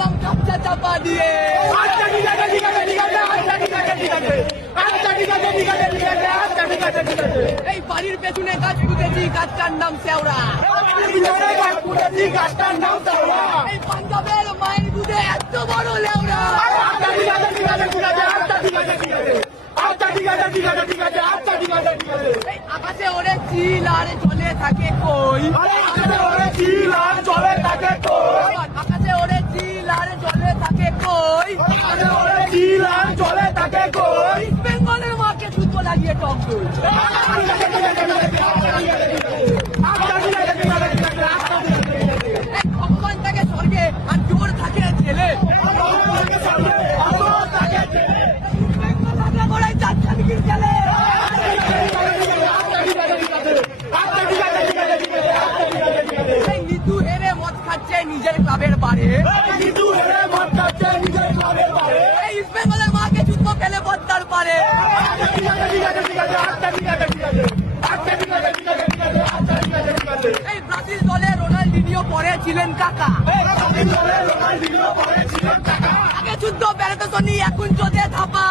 গেলাম কাপচা চাপা দিয়ে। আচ্ছা ঠিক আছে ঠিক আছে ঠিক আছে আচ্ছা ঠিক আছে ঠিক আছে আচ্ছা ঠিক আছে ঠিক আছে ঠিক আছে আচ্ছা ঠিক আছে ঠিক আছে। এই বাড়ির পেছনে গাছ পুঁতেছি, গাছটার নাম শেওড়া। গাছটার নাম শেওড়া। এই পাঞ্জাবের মায়ের দুধে এত বড় লেওড়া। আচ্ছা ঠিক আছে ঠিক আছে ঠিক আছে আচ্ছা ঠিক আছে ঠিক আছে আচ্ছা ঠিক আছে ঠিক আছে ঠিক আছে আচ্ছা ঠিক আছে ঠিক আছে। এই আকাশে ওরে চিল আর চলে থাকে কই। আকাশে ওরে চিল আর চলে থাকে কই। আকাশে ওরে চিল আর চলে থাকে কই। আকাশে ওরে চিল আর চলে থাকে কই। বেঙ্গলের মাকে সুতো লাগিয়ে টক দই। আচ্ছা ঠিক আছে ঠিক আছে আচ্ছা ঠিক আছে ঠিক আছে ঠিক আছে আচ্ছা ঠিক আছে। এই ভগবান থাকে স্বর্গে আর জোর থাকে ছেলে। বেঙ্গল থাকে গোড়ায় চার চালিয়ে চলে। এই নিতু হেরে মদ খাচ্ছে নিজের ক্লাবের বারে। এই ইস্ট বেঙ্গলের মাকে জুতো ফেলে পদ্মার পারে। এই ব্রাজিল দলে রোনাল্ডিনিও পরে ছিলেন কাকা। আগে যুদ্ধ বেড়াতে শনি এখন চোদে থাপা।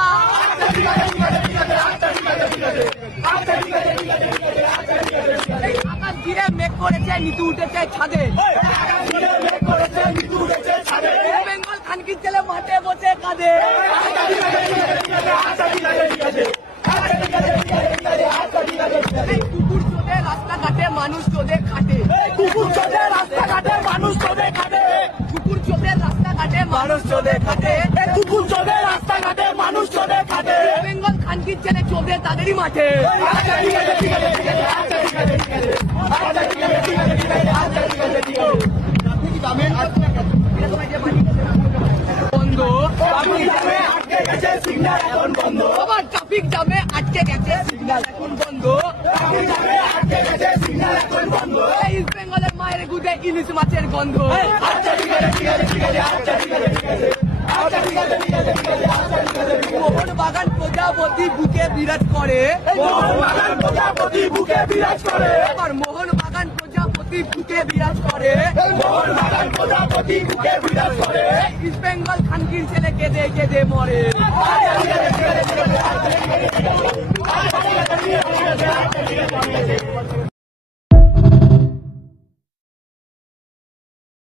এই আকাশ ঘিরে মেঘ করেছে নিতু উঠেছে ছাদে। বেঙ্গল খানকির ছেলে মাঠে বসে কাঁদে। এই কুকুর চোদে রাস্তাঘাটে মানুষ চোদে খাটে। কুকুর চোদে রাস্তাঘাটে মানুষ চোদে খাটে। কুকুর চোদে রাস্তাঘাটে মানুষ চোদে খাটে। কুকুর চোদে রাস্তাঘাটে মানুষ চোদে খাটে। বেঙ্গল খানকির ছেলে চোদে তাদেরই মাঠে। আচ্ছা ঠিক আছে ঠিক আছে ঠিক আছে আচ্ছা ঠিক আছে ঠিক আছে আচ্ছা ঠিক আছে ঠিক আছে ঠিক আছে আচ্ছা ঠিক আছে ঠিক আছে। বন্ধ ট্রাফিক জ্যামে আটকে গেছে সিগন্যাল এখন বন্ধ। আবার ট্রাফিক জ্যামে আটকে গেছে সিগন্যাল এখন বন্ধ। ট্রাফিক জ্যামে আটকে গেছে সিগন্যাল এখন বন্ধ। এই ইস্ট বেঙ্গলের মায়ের গুদে ইলিশ মাছের গন্ধ। আচ্ছা ঠিক আছে ঠিক আছে ঠিক আছে আচ্ছা ঠিক আছে ঠিক আছে আচ্ছা ঠিক আছে ঠিক আছে ঠিক আছে আচ্ছা ঠিক আছে ঠিক আছে। মোহন বাগান প্রজাপতি বুকে বিরাজ করে। মোহন বাগান প্রজাপতি বুকে বিরাজ করে। আবার মোহন বাগান প্রজাপতি বুকে বিরাজ করে। মোহন বাগান প্রজাপতি বুকে বিরাজ করে। ইস্ট বেঙ্গল খানকির ছেলে কেঁদে কেঁদে মরে। আচ্ছা ঠিক আছে